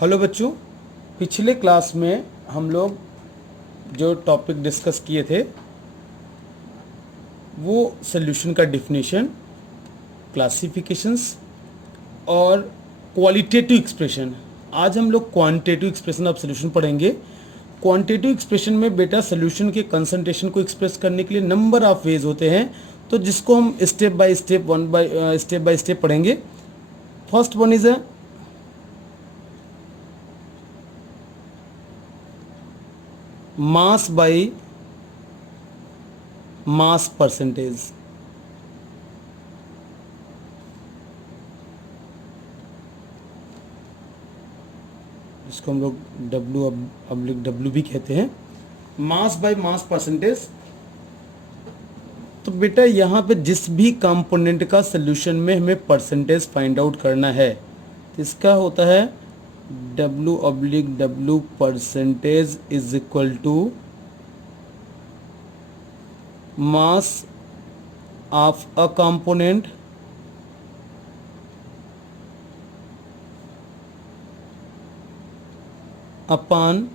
Hello बच्चों, पिछले class में हम लोग जो टॉपिक डिस्कस किए थे वो सॉल्यूशन का डिफिनीशन, क्लासिफिकेशंस और क्वालिटेटिव एक्सप्रेशन। आज हम लोग क्वांटिटेटिव एक्सप्रेशन ऑफ सॉल्यूशन पढ़ेंगे। क्वांटिटेटिव एक्सप्रेशन में बेटा सॉल्यूशन के कंसंट्रेशन को एक्सप्रेस करने के लिए नंबर ऑफ वेज होते हैं, तो जिसको हम स्टेप बाय स्टेप पढ़ेंगे। First one is mass by mass percentage. जिसको हम लोग W भी कहते हैं, मास बाय मास परसेंटेज। तो बेटा यहाँ पे जिस भी कंपोनेंट का सॉल्यूशन में हमें परसेंटेज फाइंड आउट करना है, तो इसका होता है W percentage is equal to mass of a component upon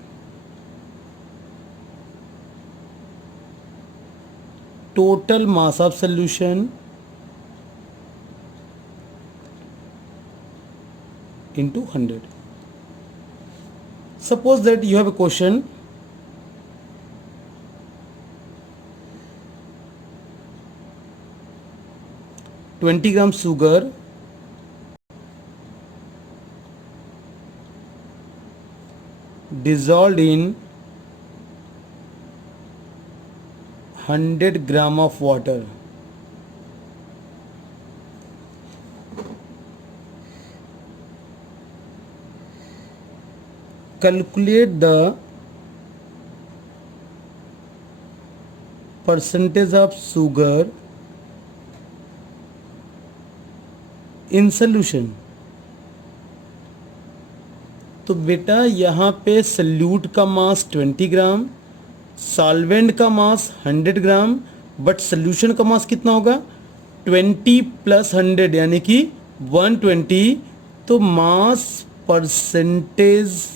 total mass of solution into 100. Suppose that you have a question, "20 grams sugar dissolved in 100 gram of water calculate the percentage of sugar in solution." तो बेटा यहाँ पे salute का मास 20 ग्राम, solvent का मास 100 ग्राम, but solution का मास कितना होगा? 20 plus 100 यानी कि 120। तो mass percentage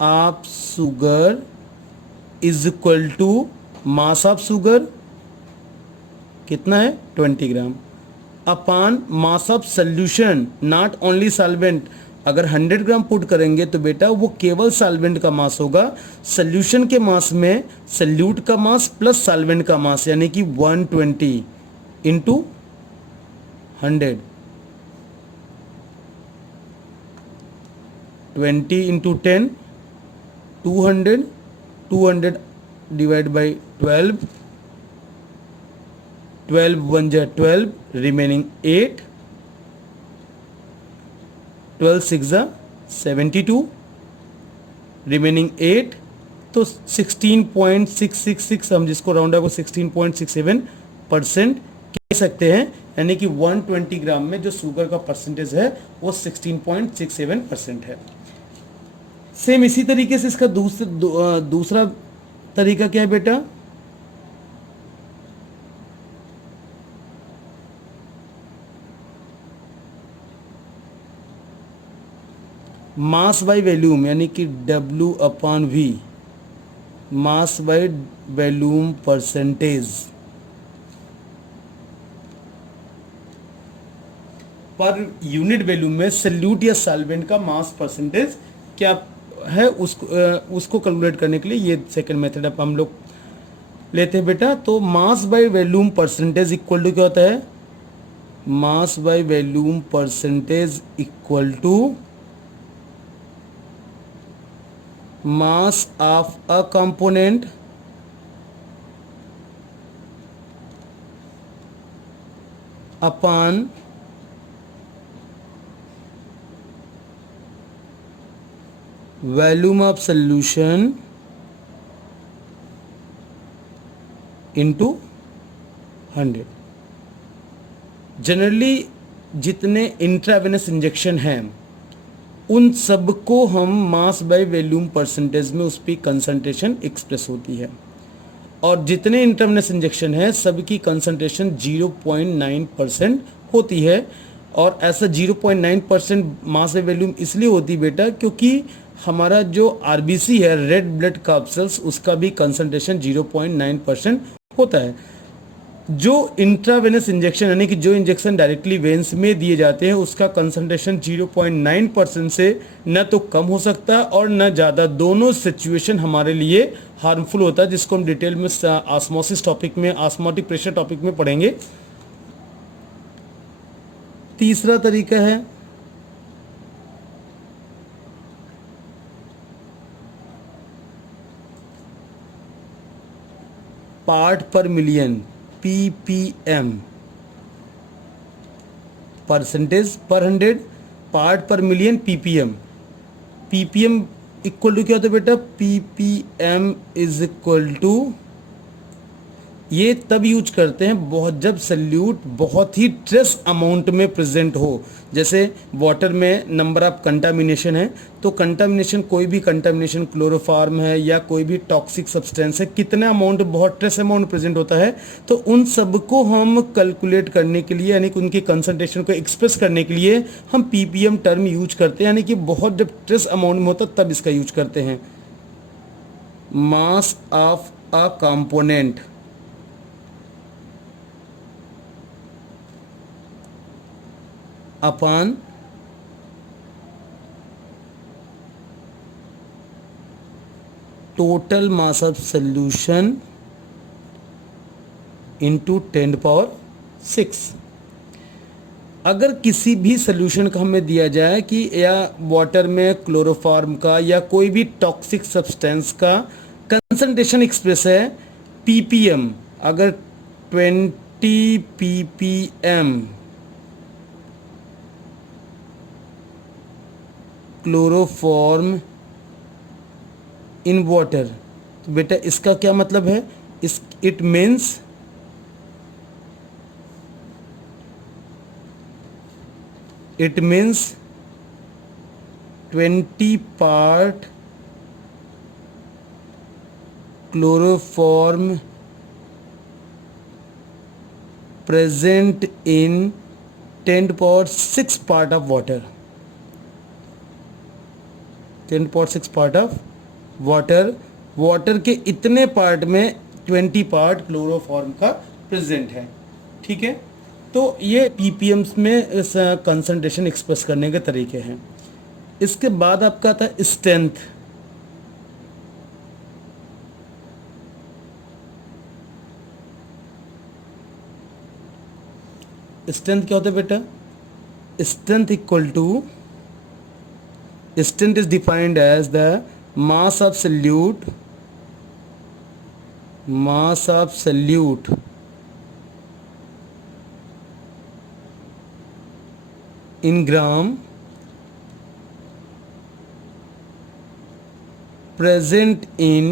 of sugar is equal to mass of sugar कितना है? 20 gram upon mass of solution, not only solvent. अगर 100 ग्राम पुट करेंगे तो बेटा वो केवल सॉल्वेंट का मास होगा। सॉल्यूशन के मास में सल्यूट का मास प्लस सॉल्वेंट का मास यानी कि 120 इंटू 100, 20 इंटू 10, 200, 200 डिवाइड बाई 12, 12 1 जा 12, रिमेनिंग 8, 12 6 जा 72, रिमेनिंग 8। तो 16.666, हम जिसको राउंड अप 16.67% कह सकते हैं, यानी कि 120 ग्राम में जो शुगर का परसेंटेज है वो 16.67% है। सेम इसी तरीके से इसका दूसरा तरीका क्या है बेटा? मास बाय वॉल्यूम यानी कि W/V, mass by volume percentage per unit volume में सल्यूट या सॉल्वेंट का मास परसेंटेज क्या है, उसको कैलकुलेट करने के लिए ये सेकंड मेथड अब हम लोग लेते हैं बेटा। तो mass by volume percentage equal to क्या होता है? Mass by volume percentage equal to mass of a component upon volume of solution into 100। Generally जितने इंट्रावेनस इंजेक्शन हैं उन सबको हम मास बाय वॉल्यूम परसेंटेज में उस पर कंसंट्रेशन एक्सप्रेस होती है, और जितने इंट्रावेनस इंजेक्शन है सबकी कंसंट्रेशन 0.9% होती है। और ऐसा 0.9% मास वॉल्यूम इसलिए होती बेटा क्योंकि हमारा जो आरबीसी है, रेड ब्लड कार्पसेल्स, उसका भी कंसंट्रेशन 0.9% होता है। जो इंट्रावेनस इंजेक्शन यानी कि जो इंजेक्शन डायरेक्टली वेन्स में दिए जाते हैं उसका कंसंट्रेशन 0.9% से न तो कम हो सकता है और न ज़्यादा। दोनों सिचुएशन हमारे लिए हार्मफुल होता है, जिसको हम डिटेल में ऑस्मोसिस टॉपिक में, ऑस्मोटिक प्रेशर टॉपिक में पढ़ेंगे। तीसरा तरीका है part per million, ppm, percentage पर 100, part per million ppm। ppm equal to क्या होता है बेटा? ppm इज इक्वल टू, ये तब यूज करते हैं बहुत जब सल्यूट बहुत ही ट्रेस अमाउंट में प्रेजेंट हो। जैसे वाटर में नंबर ऑफ कंटामिनेशन है, तो कंटामिनेशन, कोई भी कंटामिनेशन, क्लोरोफार्म है या कोई भी टॉक्सिक सब्सटेंस है, कितना अमाउंट, बहुत ट्रेस अमाउंट प्रेजेंट होता है, तो उन सबको हम कैलकुलेट करने के लिए यानी कि उनकी कंसंट्रेशन को एक्सप्रेस करने के लिए हम ppm टर्म यूज करते हैं, यानी कि बहुत जब ट्रेस अमाउंट में होता तब इसका यूज करते हैं। मास of a component upon total mass of solution into 10⁶। अगर किसी भी सॉल्यूशन का हमें दिया जाए कि या वाटर में क्लोरोफार्म का या कोई भी टॉक्सिक सब्सटेंस का कंसंट्रेशन एक्सप्रेस है ppm, अगर 20 ppm क्लोरोफॉर्म इन वाटर, तो बेटा इसका क्या मतलब है? It means it means 20 part chloroform present in 10⁶ part of water, 10⁶ part of water. Water के इतने पार्ट में 20 पार्ट क्लोरोफॉर्म का प्रेजेंट है। ठीक है, तो ये ppm में इस कंसंट्रेशन एक्सप्रेस करने के तरीके हैं। इसके बाद आपका आता है स्ट्रेंथ। स्ट्रेंथ क्या होता है बेटा? Strength equal to, strength is defined as the mass of solute in gram present in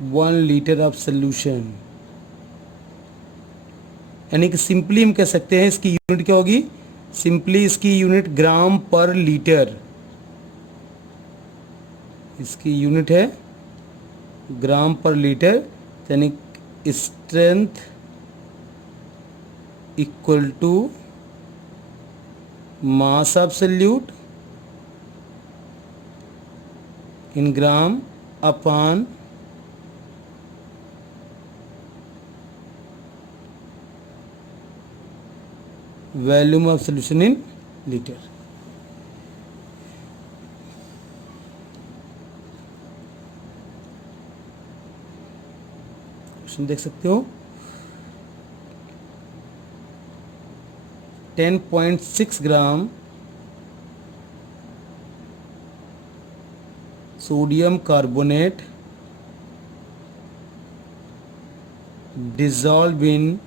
1 liter of solution। यानी कि सिंपली हम कह सकते हैं इसकी यूनिट क्या होगी? सिंपली इसकी यूनिट ग्राम पर लीटर, इसकी यूनिट है ग्राम पर लीटर। यानी strength equal to mass of solute in gram upon volume of solution in litre. Question देख सकते हो, 10.6 gram sodium carbonate dissolve in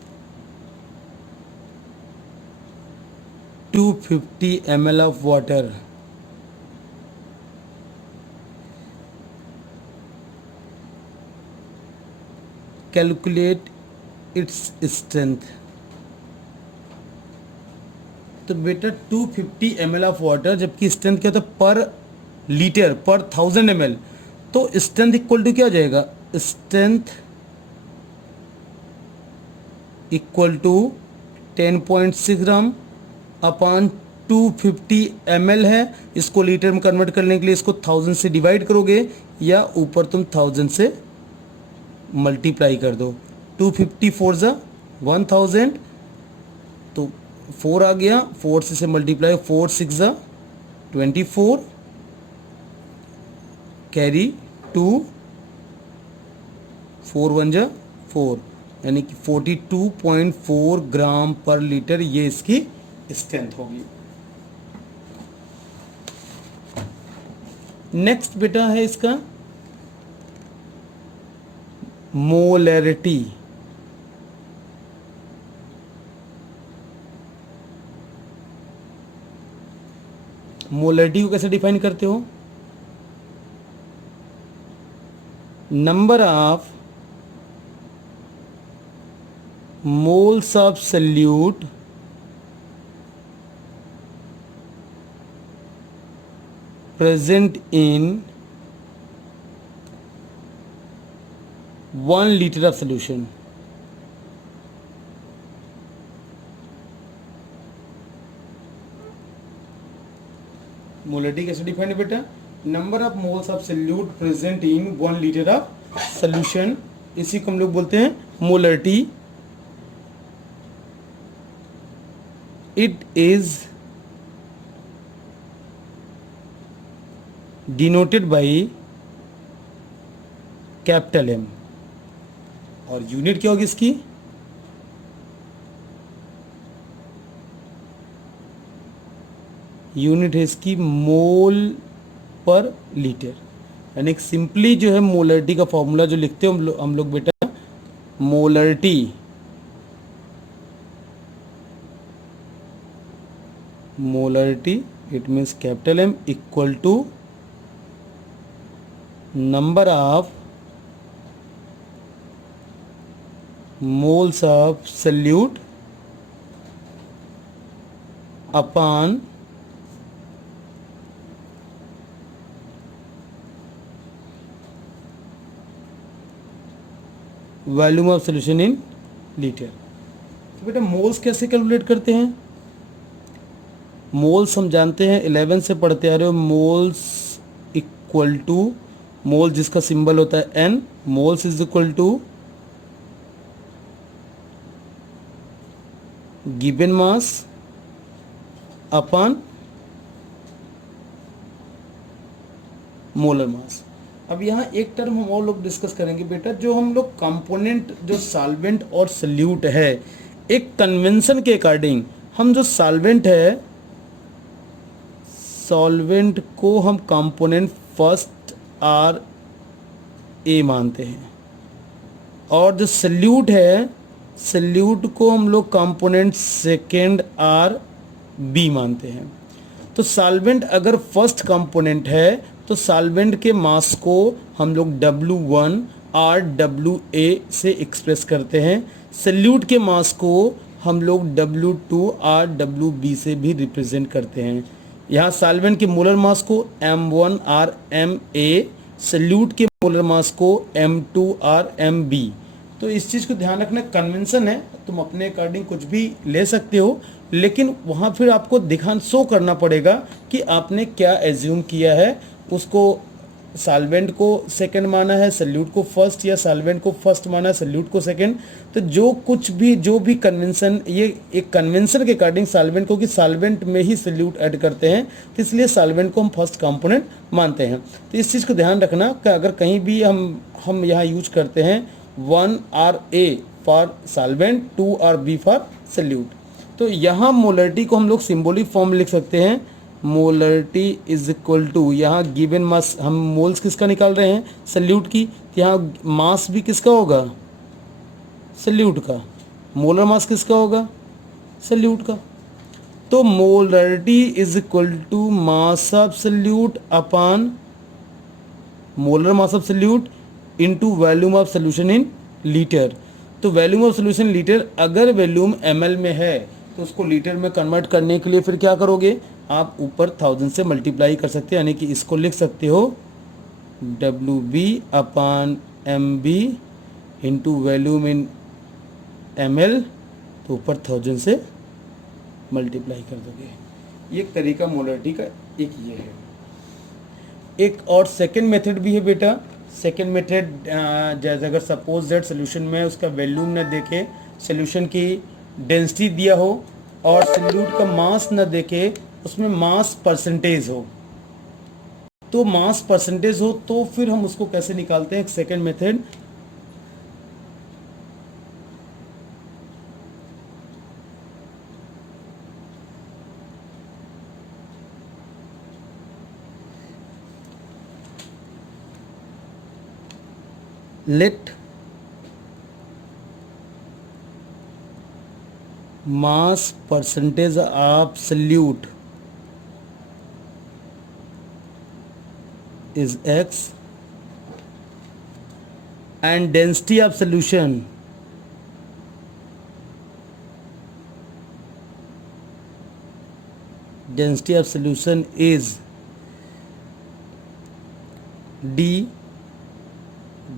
250 ml of water। Calculate its strength। तो बेटा 250 ml of water, जबकि strength क्या होता है? पर लीटर, पर 1000 ml। तो स्ट्रेंथ इक्वल टू क्या हो जाएगा? Strength equal to 10.6 gram upon 250 ml है। इसको लीटर में कन्वर्ट करने के लिए इसको 1000 से डिवाइड करोगे या ऊपर तुम 1000 से मल्टीप्लाई कर दो। 250 फोर ज़ा 1000, तो 4 आ गया, 4 से मल्टीप्लाई, 4 6 ज़ा 24, कैरी 2, 4 1 ज़ा 4, यानी कि 42.4 ग्राम पर लीटर ये इसकी स्ट्रेंथ होगी। नेक्स्ट बेटा है इसका मोलैरिटी। मोलैरिटी को कैसे डिफाइन करते हो? Number of moles of solute present in 1 liter of solution। Molarity कैसे डिफाइन है बेटा? Number of moles of solute present in 1 litre of solution, इसी को हम लोग बोलते हैं molarity. It is denoted by capital M, और यूनिट क्या होगी इसकी? यूनिट है इसकी मोल पर लीटर, यानी सिंपली जो है मोलैरिटी का फॉर्मूला जो लिखते हो हम लोग बेटा, molarity it means capital M equal to number of moles of solute upon volume of solution in litre. तो बेटा मोल्स कैसे कैलकुलेट करते हैं? मोल्स हम जानते हैं 11 से पढ़ते आ रहे हो, मोल्स इक्वल टू, मोल जिसका सिंबल होता है N, moles is equal to given mass upon molar mass. अब यहाँ एक टर्म हम और लोग डिस्कस करेंगे बेटा, जो हम लोग कंपोनेंट जो सॉल्वेंट और सल्यूट है, एक कन्वेंशन के अकॉर्डिंग हम जो सॉल्वेंट है, सॉल्वेंट को हम कंपोनेंट फर्स्ट आर ए मानते हैं, और जो सल्यूट है, सल्यूट को हम लोग कंपोनेंट सेकेंड आर बी मानते हैं। तो सॉल्वेंट अगर फर्स्ट कंपोनेंट है तो सॉल्वेंट के मास को हम लोग W1 आर डब्ल्यू ए से एक्सप्रेस करते हैं, सल्यूट के मास को हम लोग W2 आर डब्ल्यू बी से भी रिप्रेजेंट करते हैं। यहाँ सॉल्वेंट के मोलर मास को M1 or M A, solute के मोलर मास को M2 आर एम बी। तो इस चीज़ को ध्यान रखना, कन्वेंशन है, तुम अपने अकॉर्डिंग कुछ भी ले सकते हो, लेकिन वहाँ फिर आपको दिखान शो करना पड़ेगा कि आपने क्या एज्यूम किया है। उसको सॉल्वेंट को सेकंड माना है, सल्यूट को फर्स्ट, या सॉल्वेंट को फर्स्ट माना है, सल्यूट को सेकंड। तो जो भी कन्वेंशन, ये एक कन्वेंशन के अकॉर्डिंग सॉल्वेंट को कि सॉल्वेंट में ही सल्यूट ऐड करते हैं, तो इसलिए सॉल्वेंट को हम फर्स्ट कंपोनेंट मानते हैं। तो इस चीज़ को ध्यान रखना कि अगर कहीं भी हम यहाँ यूज करते हैं 1 or A for solvent, 2 or B for solute, तो यहाँ मोलैरिटी को हम लोग सिंबॉलिक फॉर्म लिख सकते हैं। मोलैरिटी इज इक्वल टू, यहाँ गिवन मास, हम मोल्स किसका निकाल रहे हैं? सल्यूट की। तो यहाँ मास भी किसका होगा? सल्यूट का। मोलर मास किसका होगा? सल्यूट का। तो molarity is equal to mass of solute upon molar mass of solute into volume of solution in litre. तो वॉल्यूम ऑफ सॉल्यूशन लीटर, अगर वॉल्यूम ml में है तो उसको लीटर में कन्वर्ट करने के लिए फिर क्या करोगे? आप ऊपर 1000 से मल्टीप्लाई कर सकते हैं, यानी कि इसको लिख सकते हो WB upon MB into volume इन ml तो ऊपर 1000 से मल्टीप्लाई कर दोगे। ये एक तरीका मोलरिटी का एक ये है। एक और सेकंड मेथड भी है बेटा। सेकंड मेथड जैसे अगर सपोज दैट सोल्यूशन में उसका वैल्यूम न देखे, सोल्यूशन की डेंसिटी दिया हो और सोल्यूट का मास न देखे, उसमें मास परसेंटेज हो, तो मास परसेंटेज हो तो फिर हम उसको कैसे निकालते हैं? एक second method, let mass percentage of solute is x and density of solution is d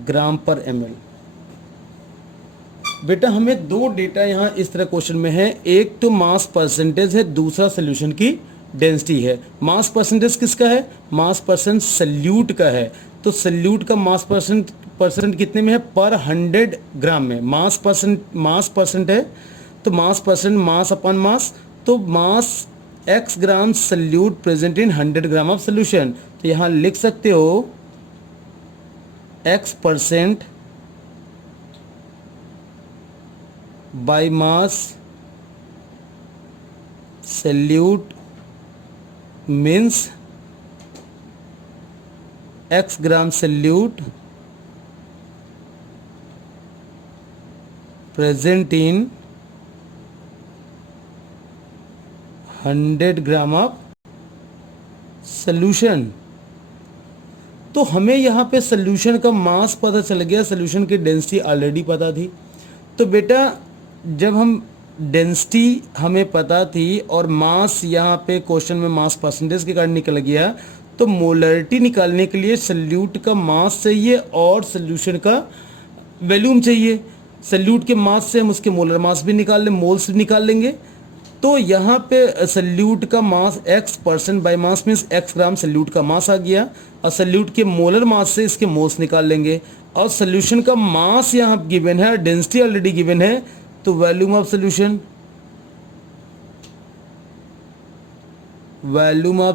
ग्राम पर ml। बेटा हमें दो डेटा यहाँ इस तरह क्वेश्चन में है, एक तो मास परसेंटेज है, दूसरा सोल्यूशन की डेंसिटी है। मास परसेंटेज किसका है? मास परसेंट सल्यूट का है। तो सल्यूट का मास परसेंट कितने में है? पर 100 ग्राम में। मास परसेंट है तो मास परसेंट मास अपॉन मास, तो mass x gram solute present in 100 gram of solution. तो यहाँ लिख सकते हो x% by mass solute means x gram solute present in 100 gram of solution. तो हमें यहाँ पे सोल्यूशन का मास पता चल गया, सोल्यूशन की डेंसिटी ऑलरेडी पता थी। तो बेटा जब हम डेंसिटी हमें पता थी और मास यहाँ पे क्वेश्चन में मास परसेंटेज के कारण निकल गया, तो मोलरिटी निकालने के लिए सोल्यूट का मास चाहिए और सोल्यूशन का वॉल्यूम चाहिए। सोल्यूट के मास से हम उसके मोलर मास भी निकाल लें, मोल्स भी निकाल लेंगे। तो यहाँ पे सोल्यूट का मास x% by mass means x gram solute का मास आ गया, और सोल्यूट के मोलर मास से इसके मोल्स निकाल लेंगे। और सोल्यूशन का मास यहाँ गिवन है, डेंसिटी ऑलरेडी गिवन है, तो volume of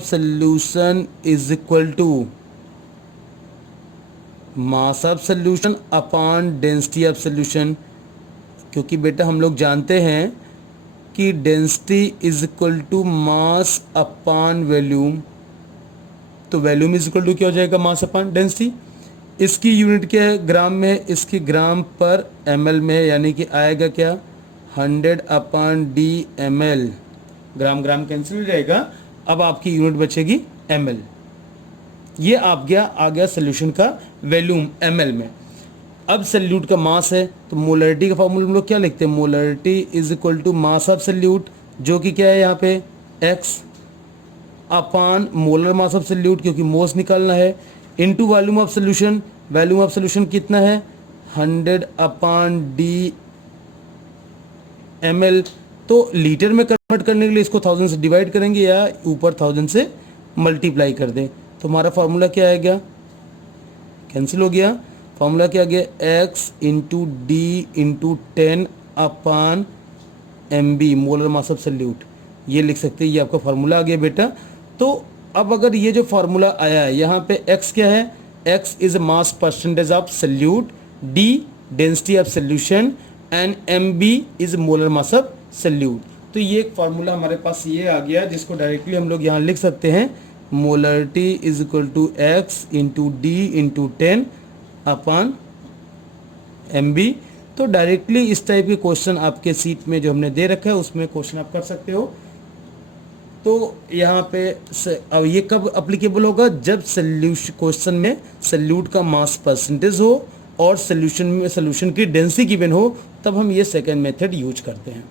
solution is equal to mass of solution upon density of solution. क्योंकि बेटा हम लोग जानते हैं कि density is equal to mass upon volume, तो वॉल्यूम इज इक्वल टू क्या हो जाएगा? Mass upon density. इसकी यूनिट क्या है? ग्राम में, इसकी ग्राम पर ml में, यानी कि आएगा क्या? 100 अपॉन डी ml। ग्राम ग्राम कैंसिल हो जाएगा, अब आपकी यूनिट बचेगी ml। ये आ गया सोल्यूशन का वॉल्यूम ml में। अब सोल्यूट का मास है, तो मोलरिटी का फॉर्मूला हम लोग क्या लिखते हैं? Molarity is equal to mass of solute, जो कि क्या है यहाँ पे? x upon molar mass of solute, क्योंकि मोल्स निकालना है, into volume of solution. Volume of solution कितना है? 100 अपॉन डी ml। तो लीटर में कन्वर्ट करने के लिए इसको 1000 से डिवाइड करेंगे या ऊपर 1000 से मल्टीप्लाई कर दें, तो हमारा फॉर्मूला क्या आएगा? कैंसिल हो गया। फॉर्मूला क्या आ गया? x into D into 10 upon mb, molar mass of solute. ये लिख सकते हैं, ये आपका फार्मूला आ गया बेटा। तो अब अगर ये जो फार्मूला आया है, यहाँ पे x क्या है? x is mass percentage of solute, d density of solution and mb is molar mass of solute. तो ये एक फार्मूला हमारे पास ये आ गया, जिसको डायरेक्टली हम लोग यहाँ लिख सकते हैं, molarity is equal to x into D into 10 upon mb। तो डायरेक्टली इस टाइप के क्वेश्चन आपके सीट में जो हमने दे रखा है उसमें क्वेश्चन आप कर सकते हो। तो यहाँ पे अब ये कब अप्लीकेबल होगा? जब सोल्यूशन क्वेश्चन में सोल्यूट का मास परसेंटेज हो और सोल्यूशन की डेंसिटी गिवन हो, तब हम ये सेकेंड मेथड यूज करते हैं।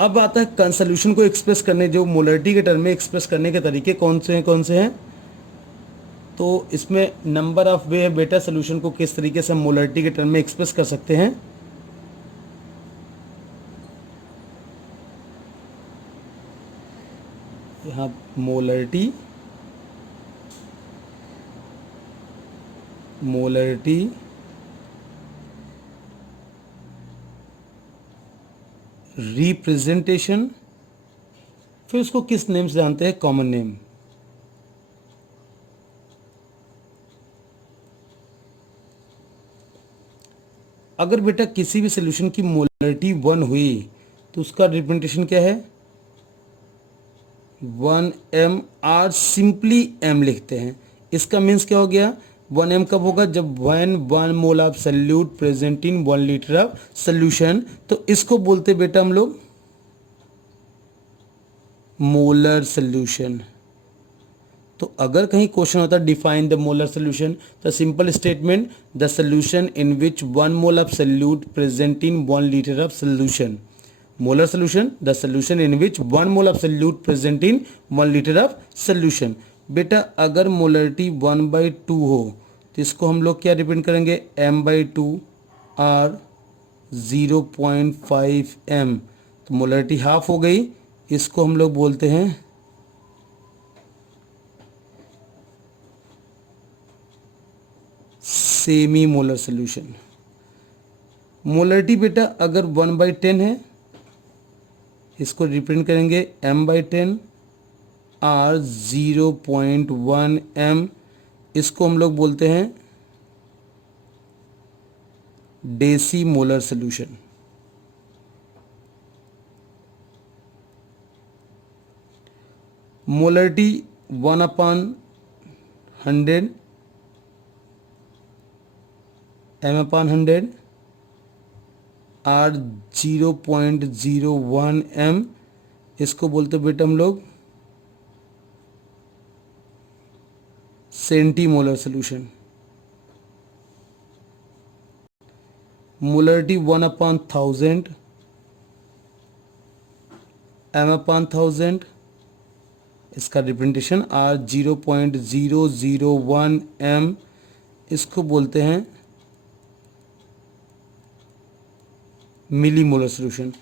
अब आता है सोल्यूशन को एक्सप्रेस करने, जो मोलरिटी के टर्म में एक्सप्रेस करने के तरीके कौन से हैं? तो इसमें नंबर ऑफ वे है बेटा, सोल्यूशन को किस तरीके से हम मोलरिटी के टर्म में एक्सप्रेस कर सकते हैं। यहाँ मोलरिटी, मोलरिटी रिप्रेजेंटेशन, फिर उसको किस नेम से जानते हैं, कॉमन नेम। अगर बेटा किसी भी सोल्यूशन की मोलरिटी 1 हुई तो उसका रिप्रेजेंटेशन क्या है, 1m, आर सिंपली m लिखते हैं। इसका मीन्स क्या हो गया, 1m कब होगा, जब 1 mole of solute present in 1 litre of solution, तो इसको बोलते बेटा हम लोग मोलर सोल्यूशन। तो अगर कहीं क्वेश्चन होता है डिफाइन द मोलर सोल्यूशन, तो simple statement, the solution in which 1 mole of solute present in 1 litre of solution. Molar solution, the solution in which 1 mole of solute present in 1 litre of solution. बेटा अगर molarity 1/2 हो तो इसको हम लोग क्या represent करेंगे, m/2 और 0.5 m, तो मोलरिटी हाफ हो गई। इसको हम लोग बोलते हैं सेमी मोलर सोल्यूशन। मोलरिटी बेटा अगर 1/10 है, इसको रिप्रेजेंट करेंगे m/10 और 0.1 m, इसको हम लोग बोलते हैं deci molar solution. Molarity 1/100 m/100 और 0.01 m, इसको बोलते बेटा हम लोग सेंटीमोलर सोल्यूशन। मोलरिटी 1/1000 m/1000, इसका रिप्रेजेंटेशन और 0.001 m, इसको बोलते हैं मिली मोलर सोल्यूशन।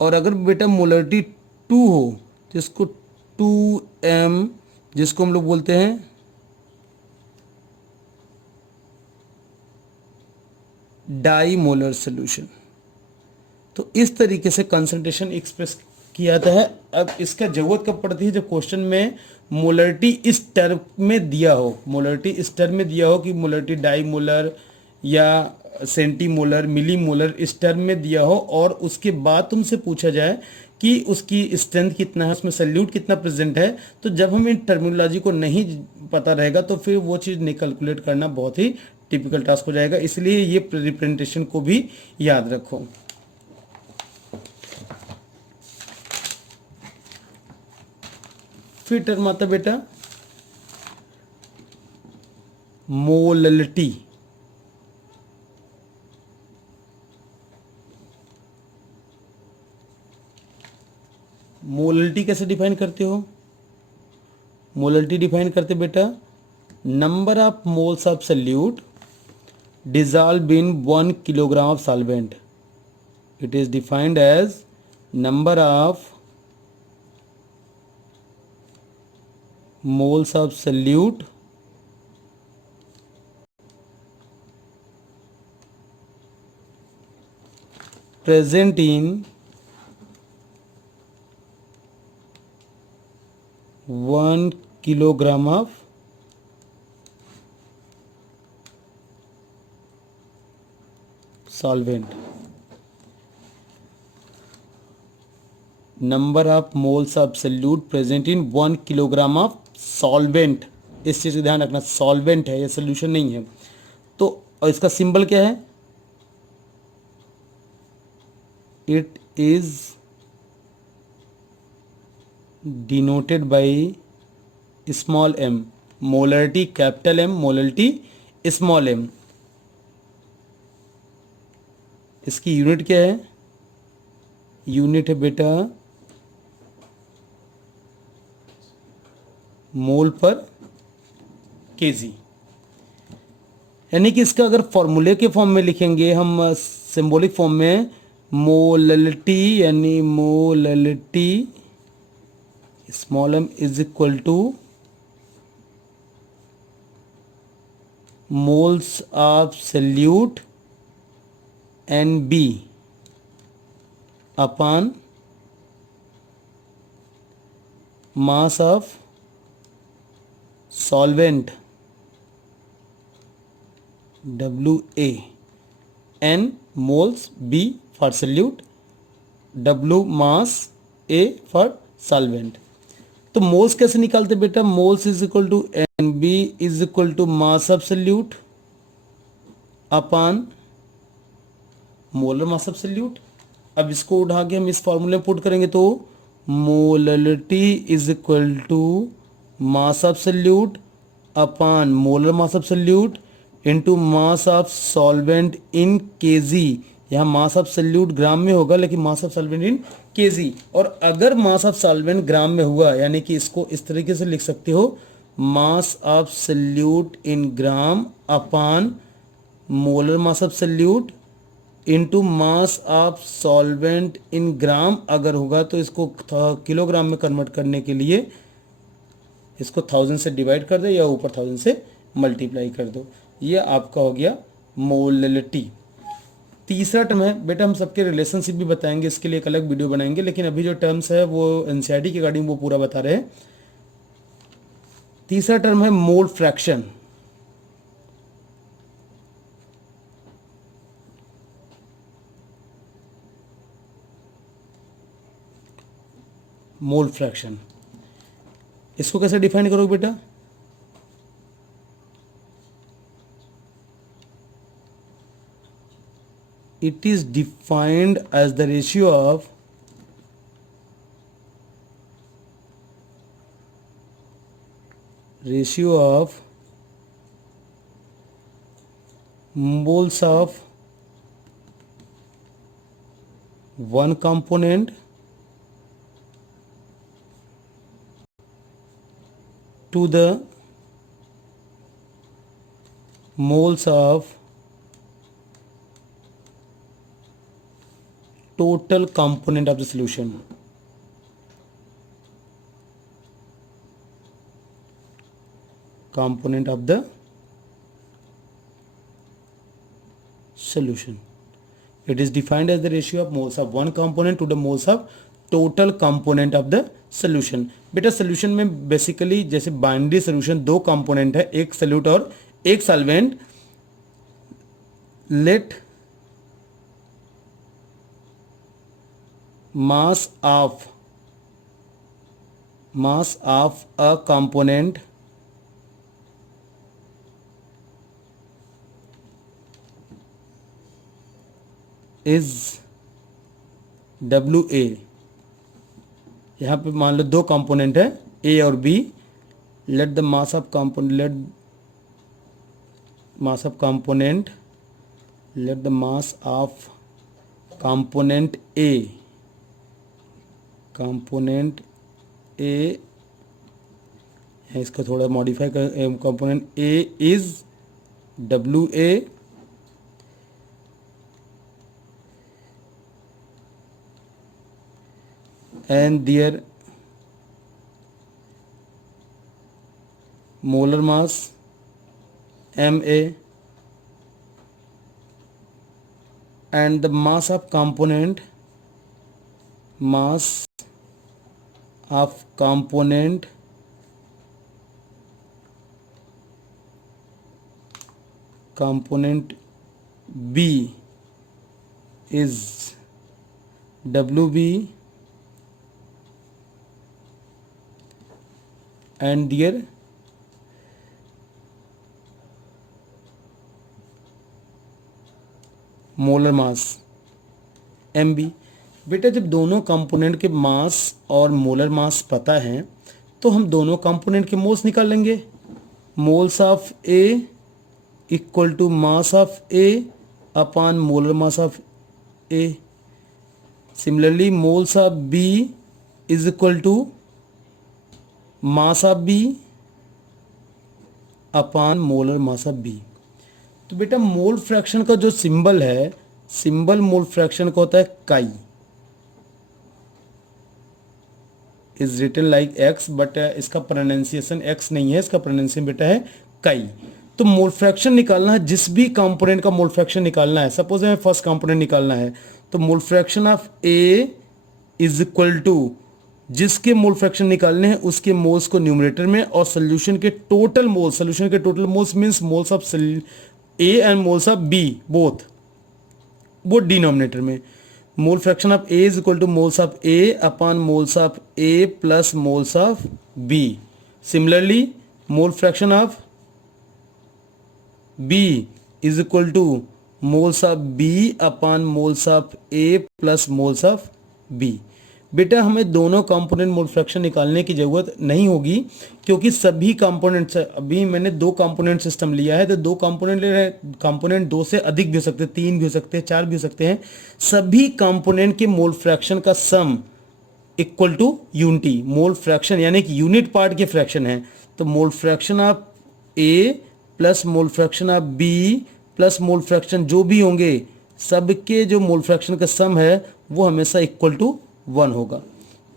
और अगर बेटा मोलरिटी 2 हो तो इसको 2m, जिसको हम लोग बोलते हैं डाई मोलर सोल्यूशन। तो इस तरीके से कंसंट्रेशन एक्सप्रेस किया जाता है। अब इसका जरूरत कब पड़ती है, जब क्वेश्चन में मोलरिटी इस टर्म में दिया हो, मोलरिटी इस टर्म में दिया हो कि मोलरिटी डाई मोलर या सेंटीमोलर, मिली मोलर इस टर्म में दिया हो, और उसके बाद तुमसे पूछा जाए कि उसकी स्ट्रेंथ कितना है, उसमें सल्यूट कितना प्रेजेंट है। तो जब हम इन टर्मिनोलॉजी को नहीं पता रहेगा तो फिर वो चीज़ नहीं कैलकुलेट करना बहुत ही टिपिकल टास्क हो जाएगा। इसलिए ये रिप्रेजेंटेशन को भी याद रखो। फिर टर्म आता बेटा मोललिटी। मोललिटी कैसे डिफाइन करते हो, मोललिटी डिफाइन करते बेटा number of moles of salute dissolved in 1 kilogram of solvent. It is defined as number of moles of solute present in 1 kilogram of solvent. Number of moles of solute present in 1 kilogram of solvent. इस चीज़ का ध्यान रखना, solvent है, ये solution नहीं है। तो और इसका सिंबल क्या है, it is denoted by small m, molarity capital M, molarity small m। इसकी यूनिट क्या है, यूनिट है बेटा मोल पर केजी। यानी कि इसका अगर फॉर्मूले के फॉर्म में लिखेंगे हम, सिंबॉलिक फॉर्म में, मोललिटी यानी molality small m is equal to moles of solute NB upon mass of solvent WA, N moles, B for solute, W mass, A for solvent। तो मोल्स कैसे निकालते बेटा? Moles is equal to NB is equal to mass of solute upon molar mass of solute. अब इसको उठा के हम इस फॉर्मूले में पुट करेंगे तो molarity is equal to mass of solute upon molar mass of solute into mass of solvent in kg. यहाँ मास ऑफ सल्यूट ग्राम में होगा लेकिन mass of solvent in kg. और अगर मास ऑफ सॉल्वेंट ग्राम में हुआ यानी कि इसको इस तरीके से लिख सकते हो mass of solute in gram upon molar mass of solute into mass of solvent in gram. अगर होगा तो इसको किलोग्राम में कन्वर्ट करने के लिए इसको 1000 से डिवाइड कर दो या ऊपर 1000 से मल्टीप्लाई कर दो। ये आपका हो गया मोललिटी। तीसरा टर्म है बेटा, हम सबके रिलेशनशिप भी बताएंगे, इसके लिए एक अलग वीडियो बनाएंगे, लेकिन अभी जो टर्म्स है वो एनसीईआरटी के अकॉर्डिंग वो पूरा बता रहे हैं। तीसरा टर्म है मोल फ्रैक्शन। मोल फ्रैक्शन इसको कैसे डिफाइन करोगे बेटा? It is defined as the ratio of moles of one component to the moles of total component of the solution। Component of the solution, it is defined as the ratio of moles of one component to the moles of total component of the solution। बेटा solution में basically जैसे binary solution दो component है, एक solute और एक solvent. Let mass of a component is WA। यहाँ पे मान लो दो कंपोनेंट है A और B। let the mass of component let the mass of component A इसका थोड़ा मॉडिफाई कर, component A is WA and their molar mass MA and the mass of component B is WB and their molar mass MB। बेटा जब दोनों component के मास और molar mass पता है तो हम दोनों कंपोनेंट के मोल्स निकाल लेंगे। Moles of A equal to mass of A upon molar mass of A। Similarly moles of B is equal to mass of B upon molar mass of B। तो बेटा मोल फ्रैक्शन का जो symbol है, symbol मोल fraction का होता है काई। Is written like x, but इसका प्रोनाउंसिएशन एक्स नहीं है, इसका प्रोनाउंसिएशन बेटा है कई। तो मोल फ्रैक्शन निकालना है, जिस भी कंपोनेंट का मोल फ्रैक्शन निकालना है, सपोज हमें फर्स्ट कंपोनेंट निकालना है, तो mole fraction of A is equal to जिसके मोल फ्रैक्शन निकालने हैं उसके मोल्स को न्यूमरेटर में और सोल्यूशन के टोटल मोल्स, सोल्यूशन के total moles means moles of A and moles of B both, वो डिनोमिनेटर में। Mole fraction of A is equal to moles of A upon moles of A plus moles of B. Similarly mole fraction of B is equal to moles of B upon moles of A plus moles of B. बेटा हमें दोनों component mole fraction निकालने की जरूरत नहीं होगी, क्योंकि सभी कंपोनेंट्स, अभी मैंने दो कंपोनेंट सिस्टम लिया है, तो दो कंपोनेंट दो से अधिक भी हो सकते हैं, तीन भी हो सकते हैं, चार भी हो सकते हैं। सभी कंपोनेंट के मोल फ्रैक्शन का sum equal to unity. Mole fraction यानी कि यूनिट पार्ट के फ्रैक्शन है, तो mole fraction of A plus mole fraction of B plus mole fraction जो भी होंगे, सबके जो मोल फ्रैक्शन का सम है वो हमेशा इक्वल टू 1 होगा।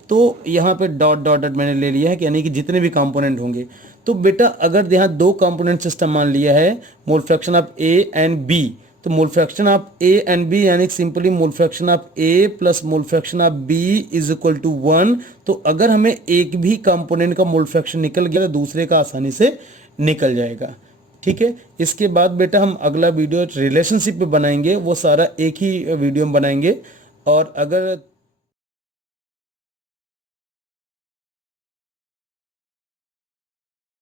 तो यहाँ पे डॉट डॉट डॉट मैंने ले लिया है कि यानी कि जितने भी कंपोनेंट होंगे। तो बेटा अगर यहाँ दो कंपोनेंट सिस्टम मान लिया है, mole fraction of A and B, तो mole fraction of A and B यानी simply mole fraction of A plus mole fraction of B is equal to 1। तो अगर हमें एक भी कंपोनेंट का मोल फ्रैक्शन निकल गया तो दूसरे का आसानी से निकल जाएगा। ठीक है, इसके बाद बेटा हम अगला वीडियो रिलेशनशिप पे बनाएंगे, वो सारा एक ही वीडियो में बनाएंगे। और अगर